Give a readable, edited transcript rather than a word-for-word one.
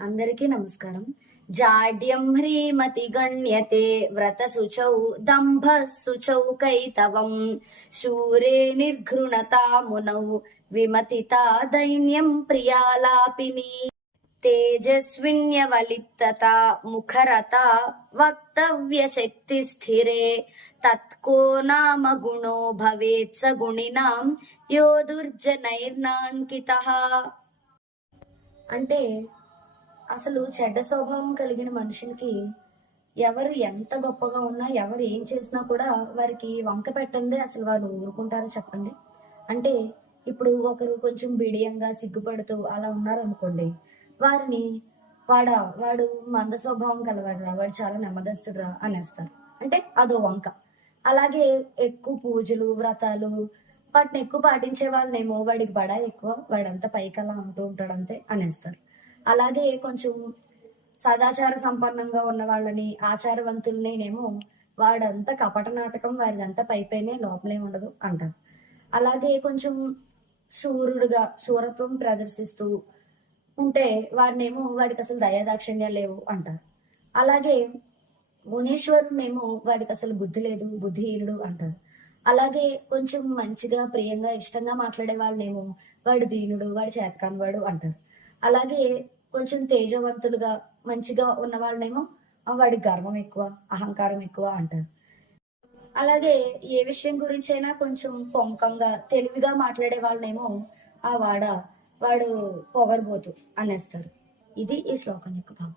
అందరికీ నమస్కారం. జాడ్యం హ్రీమతి గణ్యతే వ్రతశుచౌ దంభశుచౌ కైతవం శూరే నిర్ఘృణతా మునౌ విమతితా దైన్యం ప్రియాలాపిని తేజస్విన్యవలిప్తతా ముఖరతా వక్తవ్య శక్తి స్థిరే తత్కో నామ గుణో భవేత్ స గుణినాం యో దుర్జనైర్నాంకితః. అంటే అసలు చెడ్డ స్వభావం కలిగిన మనుషులకి ఎవరు ఎంత గొప్పగా ఉన్నా ఎవరు ఏం చేసినా కూడా వారికి వంక పెట్టందే అసలు వారు ఊరుకుంటారో చెప్పండి. అంటే ఇప్పుడు ఒకరు కొంచెం బిడియంగా సిగ్గుపడుతూ అలా ఉన్నారనుకోండి, వారిని వాడు మంద స్వభావం కలవాడురా, వాడు చాలా నెమ్మదస్తుడురా అనేస్తారు. అంటే అదో వంక. అలాగే ఎక్కువ పూజలు వ్రతాలు వాటిని ఎక్కువ పాటించే వాళ్ళనేమో వాడికి బడా ఎక్కువ, వాడంతా పైకి అలా ఉంటూ ఉంటాడు అంతే అనేస్తారు. అలాగే కొంచెం సదాచార సంపన్నంగా ఉన్న వాళ్ళని ఆచారవంతులనేమో వాడంతా కపట నాటకం, వారిదంతా పైపైనే లోపలే ఉండదు అంటారు. అలాగే కొంచెం శూరత్వం ప్రదర్శిస్తూ ఉంటే వారినేమో వాడికి అసలు దయాదాక్షిణ్యాలు లేవు అంటారు. అలాగే మునీశ్వరునేమో వాడికి అసలు బుద్ధి లేదు, బుద్ధిహీనుడు అంటారు. అలాగే కొంచెం మంచిగా ప్రియంగా ఇష్టంగా మాట్లాడే వాళ్ళనేమో వాడు దీనుడు, వాడు చేతకాని వాడు అంటారు. అలాగే కొంచెం తేజవంతులుగా మంచిగా ఉన్న వాళ్ళనేమో వాడి గర్వం ఎక్కువ, అహంకారం ఎక్కువ అంటారు. అలాగే ఏ విషయం గురించైనా కొంచెం పొంకంగా తెలివిగా మాట్లాడే వాళ్ళనేమో వాడు పొగరుబోతు అనేస్తారు. ఇది ఈ శ్లోకం యొక్క భావం.